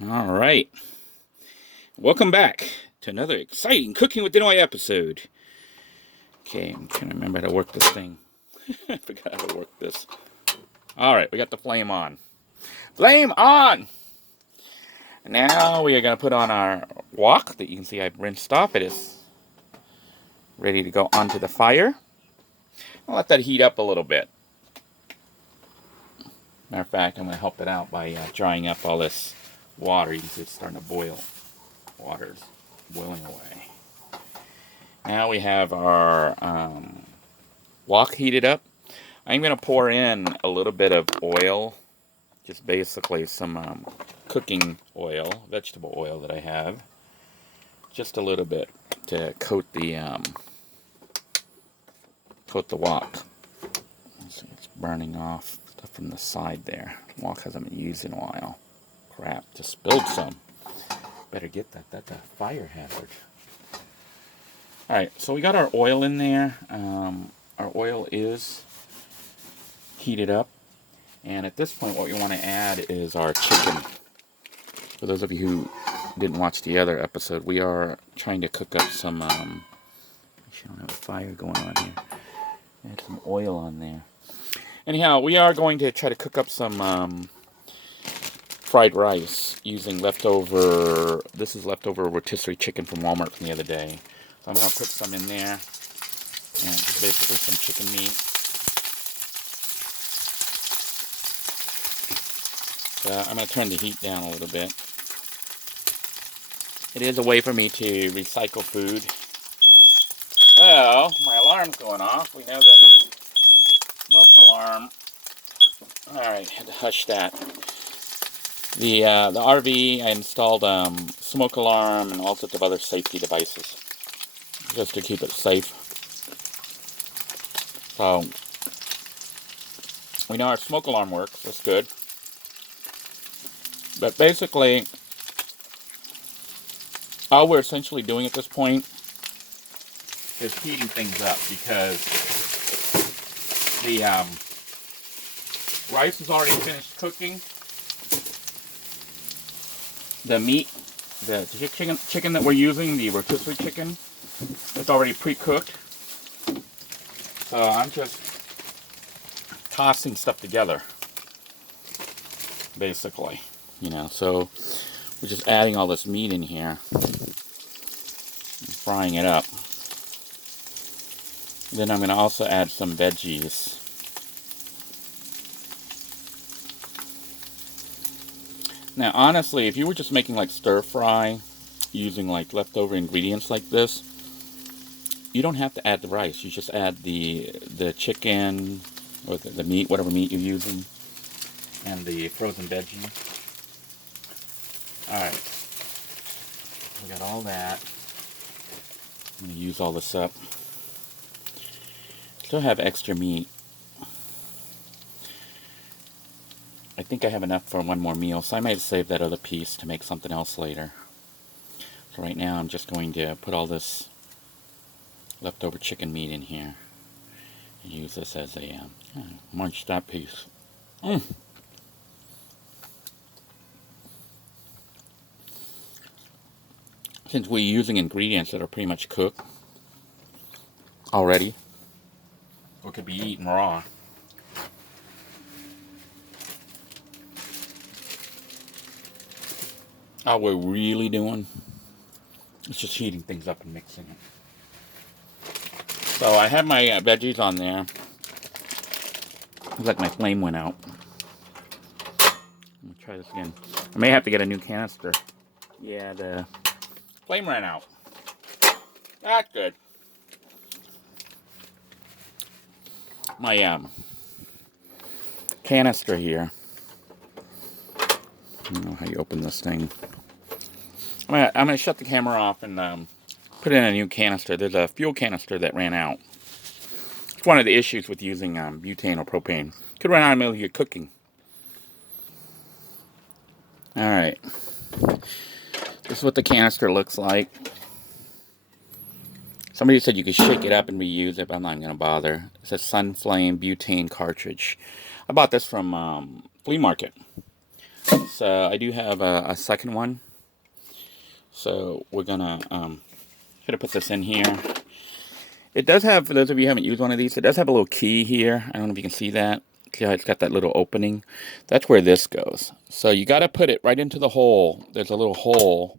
All right. Welcome back to another exciting Cooking with Dinoy episode. Okay, I'm trying to remember how to work this thing. I forgot how to work this. All right, we got the flame on. Flame on! Now we are going to put on our wok that you can see I've rinsed off. It is ready to go onto the fire. I'll let that heat up a little bit. Matter of fact, I'm going to help it out by drying up all this water. You can see it's starting to boil. Water's boiling away. Now we have our wok heated up. I'm going to pour in a little bit of oil, just basically some cooking oil, vegetable oil that I have. Just a little bit to coat the wok. See, it's burning off stuff from the side there. The wok hasn't been used in a while. Crap, just spilled some. Better get that. That's a fire hazard. Alright, so we got our oil in there. Our oil is heated up. And at this point, what we want to add is our chicken. For those of you who didn't watch the other episode, we are trying to cook up some, actually I don't have a fire going on here. Add some oil on there. Anyhow, we are going to try to cook up some fried rice using leftover, this is leftover rotisserie chicken from Walmart from the other day. So I'm going to put some in there, and just basically some chicken meat. I'm going to turn the heat down a little bit. It is a way for me to recycle food. Well, my alarm's going off. We know the smoke alarm. Alright, had to hush that. The RV, I installed smoke alarm and all sorts of other safety devices just to keep it safe. So, we know our smoke alarm works. That's good. But basically, all we're essentially doing at this point is heating things up because the rice is already finished cooking. The meat, the chicken that we're using, the rotisserie chicken, it's already pre-cooked. So I'm just tossing stuff together, basically. You know, so we're just adding all this meat in here and frying it up. Then I'm going to also add some veggies. Now, honestly, if you were just making like stir fry using like leftover ingredients like this, you don't have to add the rice. You just add the chicken or the meat, whatever meat you're using, and the frozen veggie. Alright, we got all that. I'm going to use all this up. Still have extra meat. I think I have enough for one more meal, so I might save that other piece to make something else later. So right now I'm just going to put all this leftover chicken meat in here and use this as a munch that piece. Since we're using ingredients that are pretty much cooked already, or could be eaten raw. All we're really doing is just heating things up and mixing it. So I have my veggies on there. Looks like my flame went out. Let me try this again. I may have to get a new canister. Yeah, the flame ran out. That's good. My canister here. I don't know how you open this thing. I'm gonna shut the camera off and put in a new canister. There's a fuel canister that ran out. It's one of the issues with using butane or propane. Could run out in the middle of your cooking. Alright. This is what the canister looks like. Somebody said you could shake it up and reuse it, but I'm not going to bother. It's a Sunflame butane cartridge. I bought this from flea market. So I do have a second one. So we're gonna put this in here. It does have, for those of you who haven't used one of these, it does have a little key here. I don't know if you can see that. See how it's got that little opening? That's where this goes. So you got to put it right into the hole. There's a little hole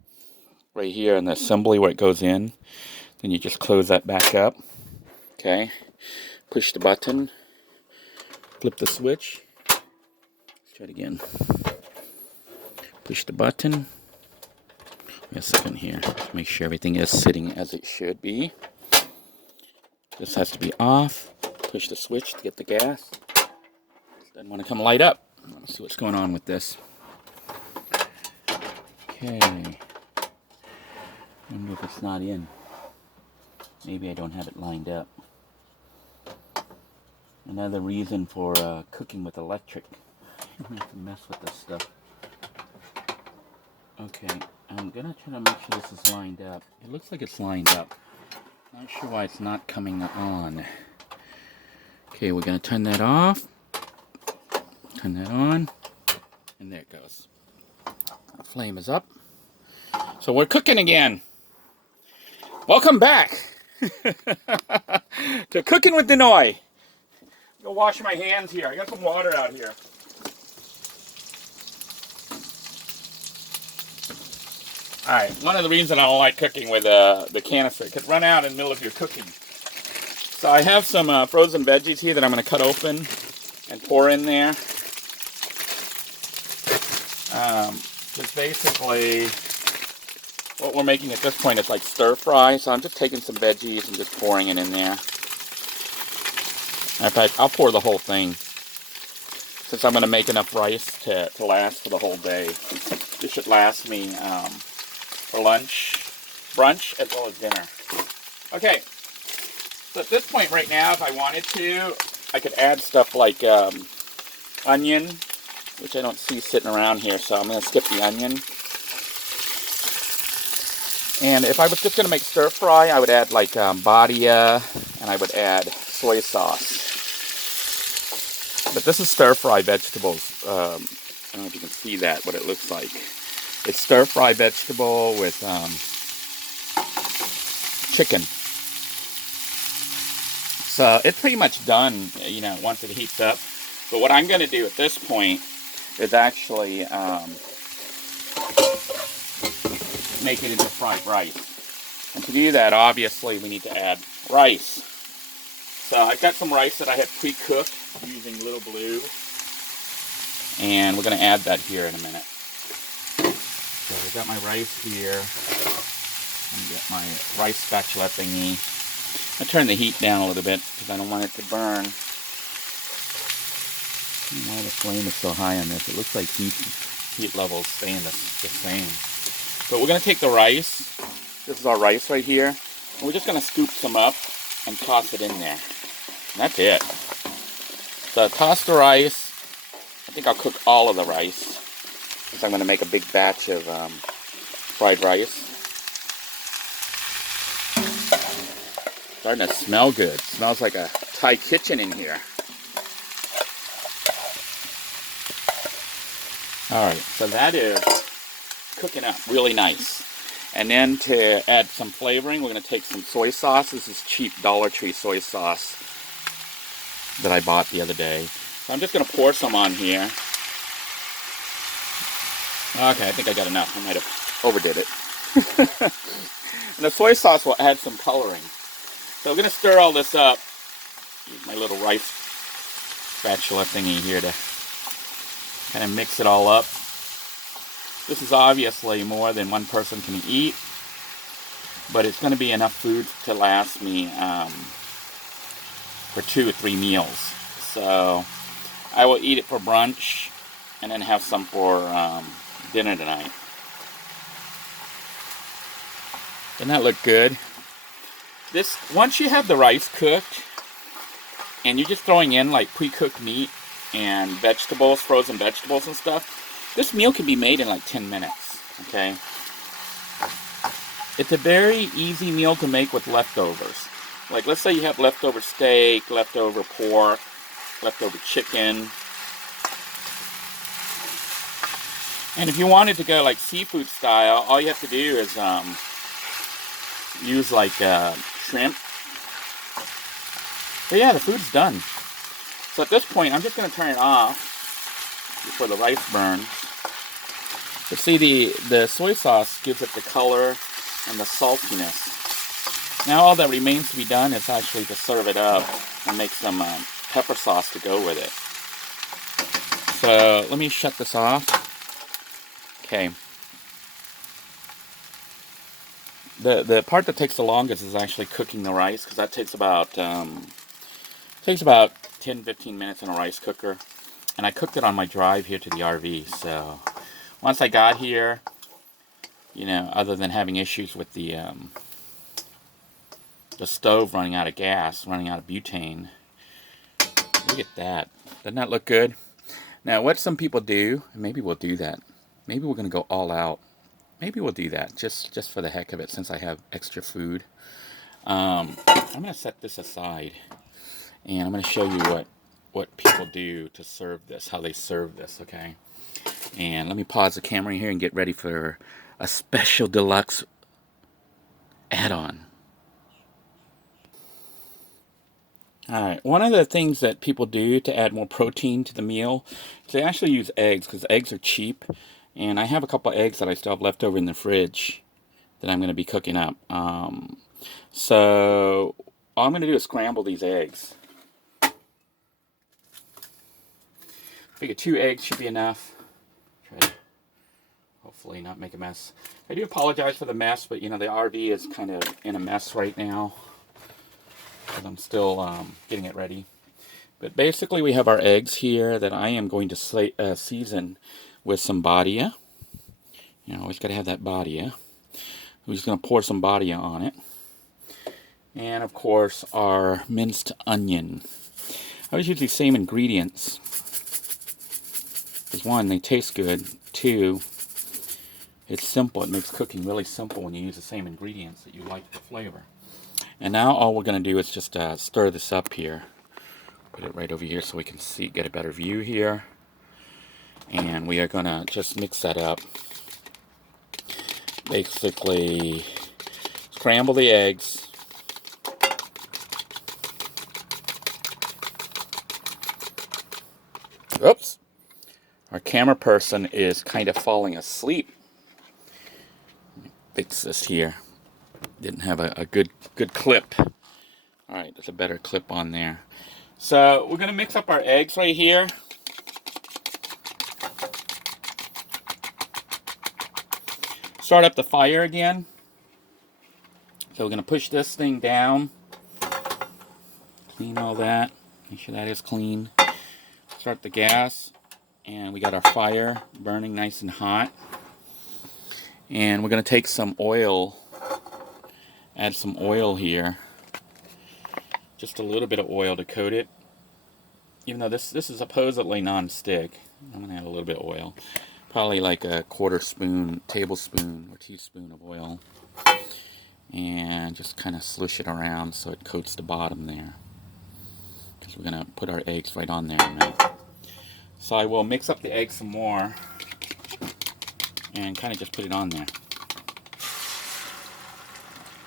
right here in the assembly where it goes in. Then you just close that back up. Okay. Push the button. Flip the switch. Let's try it again. Push the button. Wait a second here. Make sure everything is sitting as it should be. This has to be off. Push the switch to get the gas. Doesn't want to come light up. Let's see what's going on with this. Okay. I wonder if it's not in. Maybe I don't have it lined up. Another reason for cooking with electric. I have to mess with this stuff. Okay, I'm gonna try to make sure this is lined up. It looks like it's lined up. Not sure why it's not coming on. Okay, we're gonna turn that off. Turn that on. And there it goes. The flame is up. So we're cooking again. Welcome back to Cooking with Denoy. Go wash my hands here. I got some water out here. Alright, one of the reasons I don't like cooking with the canister, it could run out in the middle of your cooking. So I have some frozen veggies here that I'm going to cut open and pour in there. Just basically, what we're making at this point is like stir fry. So I'm just taking some veggies and just pouring it in there. In fact, I'll pour the whole thing, since I'm going to make enough rice to last for the whole day. This should last me for lunch, brunch, as well as dinner. Okay, so at this point right now, if I wanted to, I could add stuff like onion, which I don't see sitting around here, so I'm going to skip the onion. And if I was just going to make stir fry, I would add like badia, and I would add soy sauce. But this is stir fry vegetables. I don't know if you can see that, what it looks like. It's stir fry vegetable with chicken. So it's pretty much done, you know, once it heats up. But what I'm going to do at this point is actually make it into fried rice. And to do that, obviously, we need to add rice. So I've got some rice that I have pre-cooked using Little Blue. And we're going to add that here in a minute. So I've got my rice here. I'm going to get my rice spatula thingy. I turn the heat down a little bit because I don't want it to burn. Why the flame is so high on this? It looks like heat levels staying the same. But we're going to take the rice. This is our rice right here. And we're just going to scoop some up and toss it in there. And that's it. So toss the rice. I think I'll cook all of the rice, because I'm going to make a big batch of fried rice. Starting to smell good. Smells like a Thai kitchen in here. Alright, so that is cooking up really nice. And then to add some flavoring, we're going to take some soy sauce. This is cheap Dollar Tree soy sauce that I bought the other day. So I'm just going to pour some on here. Okay, I think I got enough. I might have overdid it. And the soy sauce will add some coloring. So I'm going to stir all this up. Use my little rice spatula thingy here to kind of mix it all up. This is obviously more than one person can eat, but it's going to be enough food to last me for 2 or 3 meals. So I will eat it for brunch and then have some for dinner tonight. Doesn't that look good? This, once you have the rice cooked and you're just throwing in like pre-cooked meat and vegetables, frozen vegetables and stuff, this meal can be made in like 10 minutes, okay? It's a very easy meal to make with leftovers. Like, let's say you have leftover steak, leftover pork, leftover chicken. And if you wanted to go like seafood style, all you have to do is use like shrimp. But yeah, the food's done. So at this point, I'm just going to turn it off before the rice burns. But see, the soy sauce gives it the color and the saltiness. Now all that remains to be done is actually to serve it up and make some pepper sauce to go with it. So let me shut this off. Okay. The part that takes the longest is actually cooking the rice, because that takes about 10-15 minutes in a rice cooker. And I cooked it on my drive here to the RV. So once I got here, you know, other than having issues with the stove running out of gas, running out of butane. Look at that. Doesn't that look good? Now, what some people do, and maybe we'll do that. Maybe we're going to go all out. Maybe we'll do that, just for the heck of it, since I have extra food. I'm going to set this aside, and I'm going to show you what people do to serve this, how they serve this, okay? And let me pause the camera here and get ready for a special deluxe add-on. Alright, one of the things that people do to add more protein to the meal is they actually use eggs, because eggs are cheap. And I have a couple eggs that I still have left over in the fridge that I'm going to be cooking up. So all I'm going to do is scramble these eggs. I figure 2 eggs should be enough. Try to hopefully not make a mess. I do apologize for the mess, but you know, the RV is kind of in a mess right now, because I'm still getting it ready. But basically we have our eggs here that I am going to season with some badia. You know, always got to have that badia. We're just going to pour some badia on it. And of course our minced onion. I always use these same ingredients. Because 1, they taste good. 2, it's simple. It makes cooking really simple when you use the same ingredients that you like the flavor. And now all we're going to do is just stir this up here. Put it right over here so we can see, get a better view here. And we are going to just mix that up. Basically, scramble the eggs. Oops. Our camera person is kind of falling asleep. Fix this here. Didn't have a good clip. Alright, there's a better clip on there. So we're going to mix up our eggs right here. Start up the fire again. So we're going to push this thing down. Clean all that. Make sure that is clean. Start the gas. And we got our fire burning nice and hot. And we're going to take some oil. Add some oil here. Just a little bit of oil to coat it. Even though this is supposedly non-stick, I'm going to add a little bit of oil. Probably like a tablespoon or teaspoon of oil. And just kind of slush it around so it coats the bottom there. Because we're going to put our eggs right on there in a minute. So I will mix up the eggs some more. And kind of just put it on there.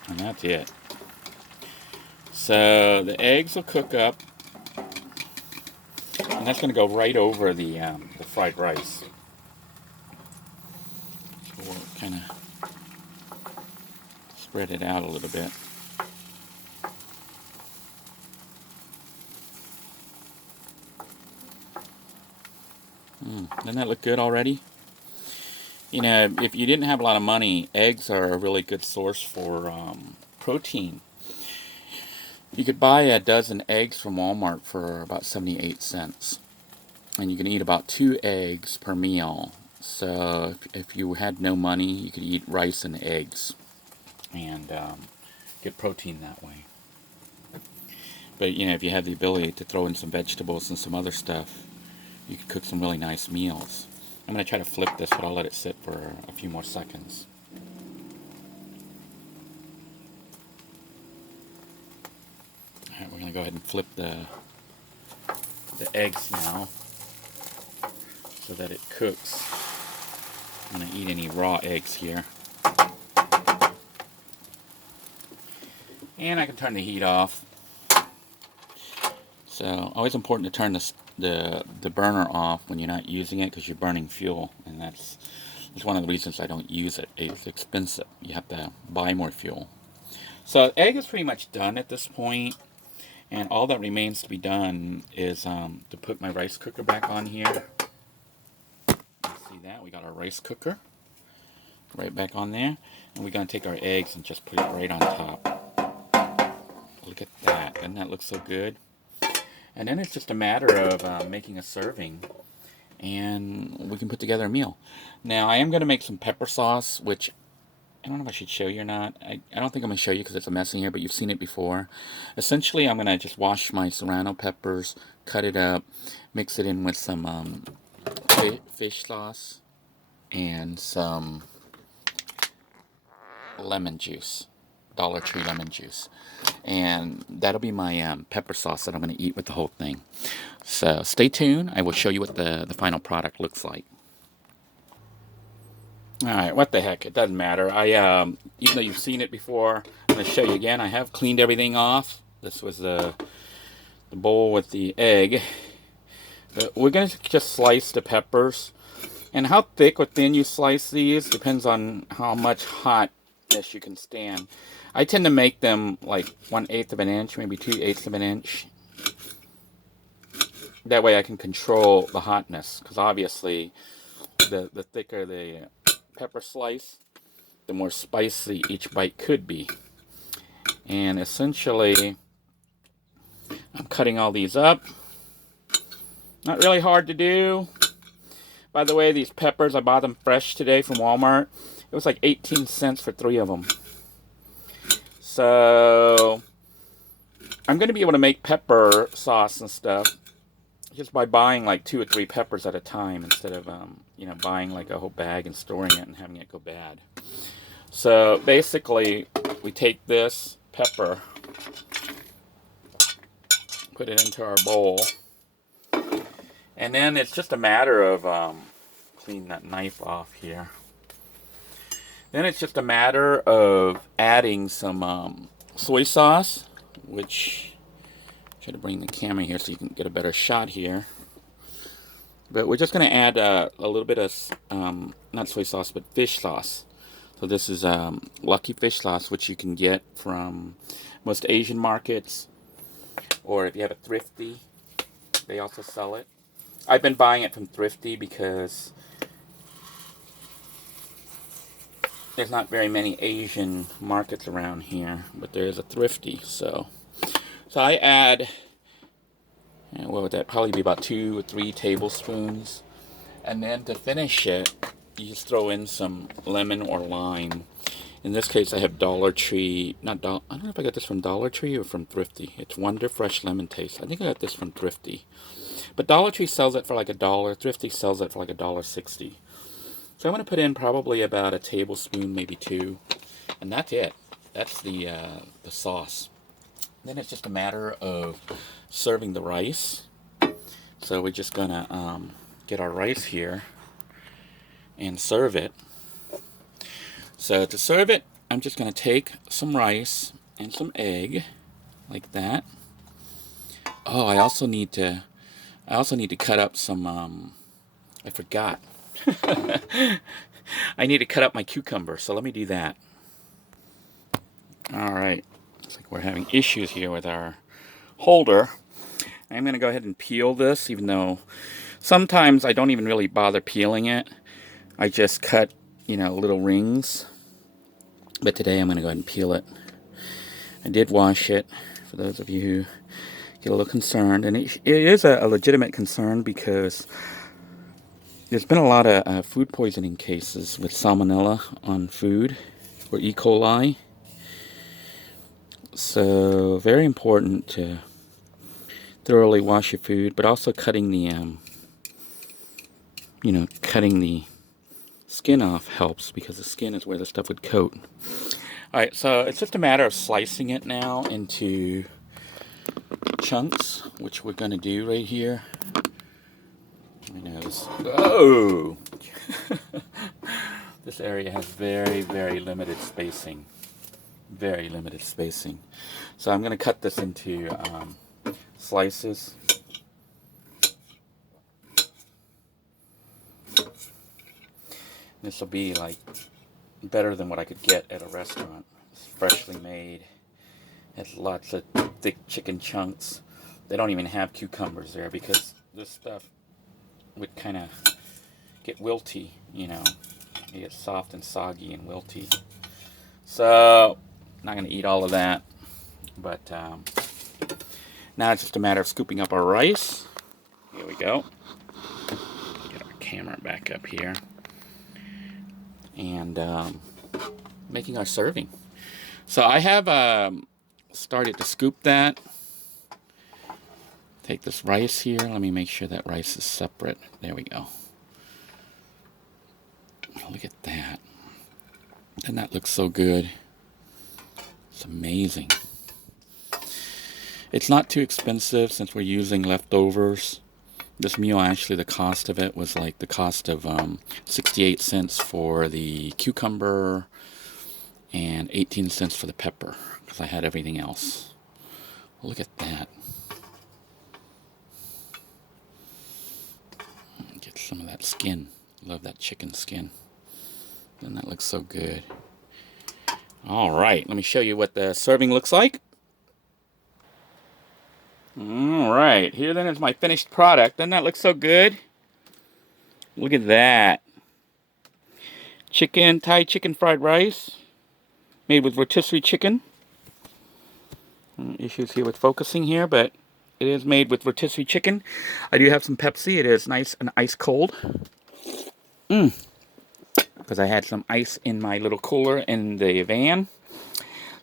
And that's it. So the eggs will cook up. And that's going to go right over the fried rice. So we'll kind of spread it out a little bit. Doesn't that look good already? You know, if you didn't have a lot of money, eggs are a really good source for protein. You could buy a dozen eggs from Walmart for about 78 cents. And you can eat about 2 eggs per meal. So if you had no money, you could eat rice and eggs and get protein that way. But you know, if you had the ability to throw in some vegetables and some other stuff, you could cook some really nice meals. I'm going to try to flip this, but I'll let it sit for a few more seconds. Alright, we're going to go ahead and flip the eggs now so that it cooks. I'm going to eat any raw eggs here. And I can turn the heat off. So always important to turn the burner off when you're not using it, because you're burning fuel, and that's one of the reasons I don't use it. It's expensive. You have to buy more fuel. So egg is pretty much done at this point, and all that remains to be done is to put my rice cooker back on here. See that? We got our rice cooker right back on there, and we're going to take our eggs and just put it right on top. Look at that. Doesn't that look so good? And then it's just a matter of making a serving, and we can put together a meal. Now, I am going to make some pepper sauce, which I don't know if I should show you or not. I don't think I'm going to show you because it's a mess in here, but you've seen it before. Essentially, I'm going to just wash my serrano peppers, cut it up, mix it in with some fish sauce, and some lemon juice. Dollar Tree lemon juice. And that'll be my pepper sauce that I'm going to eat with the whole thing. So stay tuned. I will show you what the final product looks like. Alright, what the heck, it doesn't matter. Even though you've seen it before, I'm going to show you again. I have cleaned everything off. This was the bowl with the egg. We're going to just slice the peppers. And how thick or thin you slice these depends on how much hotness you can stand. I tend to make them like 1/8 of an inch, maybe 2/8 of an inch. That way I can control the hotness, because obviously the thicker the pepper slice, the more spicy each bite could be. And essentially, I'm cutting all these up. Not really hard to do. By the way, these peppers, I bought them fresh today from Walmart. It was like 18 cents for 3 of them. So I'm going to be able to make pepper sauce and stuff just by buying like 2 or 3 peppers at a time, instead of buying like a whole bag and storing it and having it go bad. So basically, we take this pepper, put it into our bowl, and then it's just a matter of clean that knife off here. Then it's just a matter of adding some soy sauce, which try to bring the camera here so you can get a better shot here. But we're just going to add a little bit of, not soy sauce, but fish sauce. So this is Lucky Fish Sauce, which you can get from most Asian markets, or if you have a Thrifty, they also sell it. I've been buying it from Thrifty because there's not very many Asian markets around here, but there is a Thrifty. So I add, what would that probably be, about 2 or 3 tablespoons. And then to finish it, you just throw in some lemon or lime. In this case, I have Dollar Tree, I don't know if I got this from Dollar Tree or from Thrifty. It's Wonder Fresh Lemon Taste. I think I got this from Thrifty. But Dollar Tree sells it for like $1. Thrifty sells it for like $1.60. So I'm going to put in probably about a tablespoon, maybe 2. And that's it. That's the sauce. Then it's just a matter of serving the rice. So we're just going to get our rice here and serve it. So to serve it, I'm just going to take some rice and some egg, like that. Oh, I also need to cut up some, I forgot. I need to cut up my cucumber, so let me do that. Alright, looks like we're having issues here with our holder. I'm going to go ahead and peel this, even though sometimes I don't even really bother peeling it. I just cut, little rings. But today I'm going to go ahead and peel it. I did wash it, for those of you who get a little concerned. And it is a legitimate concern, because there's been a lot of food poisoning cases with salmonella on food, or E. coli. So very important to thoroughly wash your food, but also cutting the skin off helps, because the skin is where the stuff would coat. Alright, so it's just a matter of slicing it now into chunks, which we're going to do right here. My nose. Oh! this area has very, very limited spacing. Very limited spacing. So I'm going to cut this into slices. This will be like better than what I could get at a restaurant. It's freshly made. It's lots of thick chicken chunks. They don't even have cucumbers there because this stuff would kind of get wilty, you know. It gets soft and soggy and wilty. So, not going to eat all of that. But now it's just a matter of scooping up our rice. Here we go. Get our camera back up here. And making our serving. So I have started to scoop that. Take this rice here. Let me make sure that rice is separate. There we go. Look at that. Doesn't that look so good? It's amazing. It's not too expensive since we're using leftovers. This meal, actually, the cost of it was like the cost of 68 cents for the cucumber and 18 cents for the pepper, because I had everything else. Look at that. Get some of that skin. Love that chicken skin. Doesn't that look so good? All right, let me show you what the serving looks like. All right, here then is my finished product. Doesn't that look so good? Look at that. Thai chicken fried rice, made with rotisserie chicken. Issues here with focusing here, but it is made with rotisserie chicken. I do have some Pepsi. It is nice and ice cold. Because I had some ice in my little cooler in the van.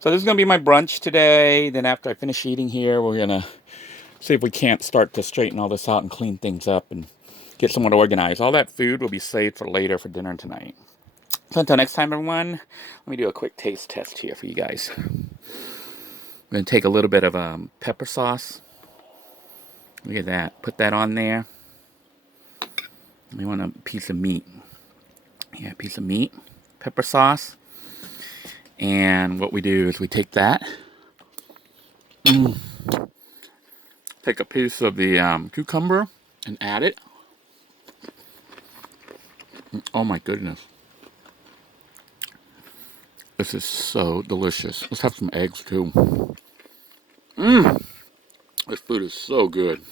So this is going to be my brunch today. Then after I finish eating here, we're going to see if we can't start to straighten all this out and clean things up and get somewhat organized. All that food will be saved for later for dinner tonight. So until next time, everyone, let me do a quick taste test here for you guys. I'm going to take a little bit of pepper sauce. Look at that. Put that on there. We want a piece of meat. Yeah, a piece of meat. Pepper sauce. And what we do is we take that. Take a piece of the cucumber and add it. Oh my goodness. This is so delicious. Let's have some eggs too. This food is so good.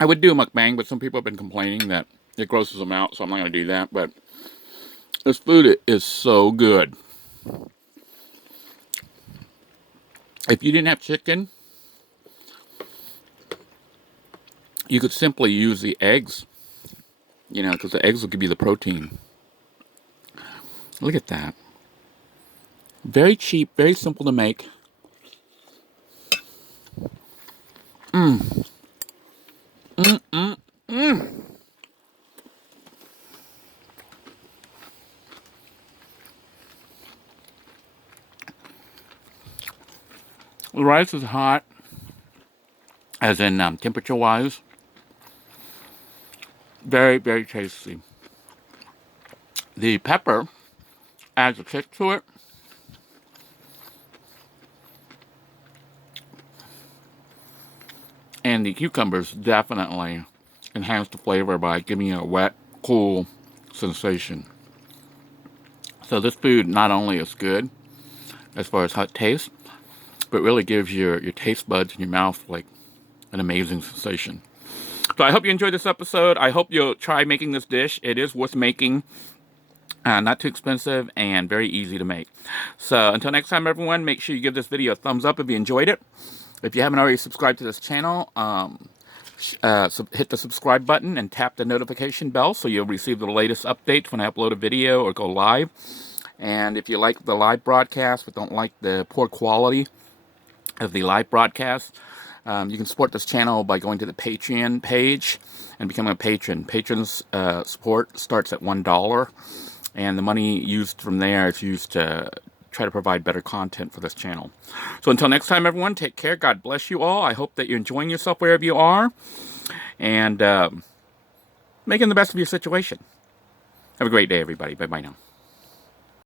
I would do a mukbang, but some people have been complaining that it grosses them out, so I'm not going to do that. But this food is so good. If you didn't have chicken, you could simply use the eggs, you know, because the eggs will give you the protein. Look at that. Very cheap, very simple to make. The rice is hot, as in temperature-wise. Very, very tasty. The pepper adds a kick to it. And the cucumbers definitely enhance the flavor by giving you a wet, cool sensation. So this food not only is good as far as how it tastes, but really gives your taste buds in your mouth like an amazing sensation. So I hope you enjoyed this episode. I hope you'll try making this dish. It is worth making. Not too expensive and very easy to make. So until next time, everyone, make sure you give this video a thumbs up if you enjoyed it. If you haven't already subscribed to this channel, hit the subscribe button and tap the notification bell so you'll receive the latest updates when I upload a video or go live. And if you like the live broadcast but don't like the poor quality of the live broadcast, you can support this channel by going to the Patreon page and becoming a patron. Patrons support starts at $1, and the money used from there is used to try to provide better content for this channel. So until next time, everyone, take care. God bless you all. I hope that you're enjoying yourself wherever you are. And making the best of your situation. Have a great day, everybody. Bye-bye now.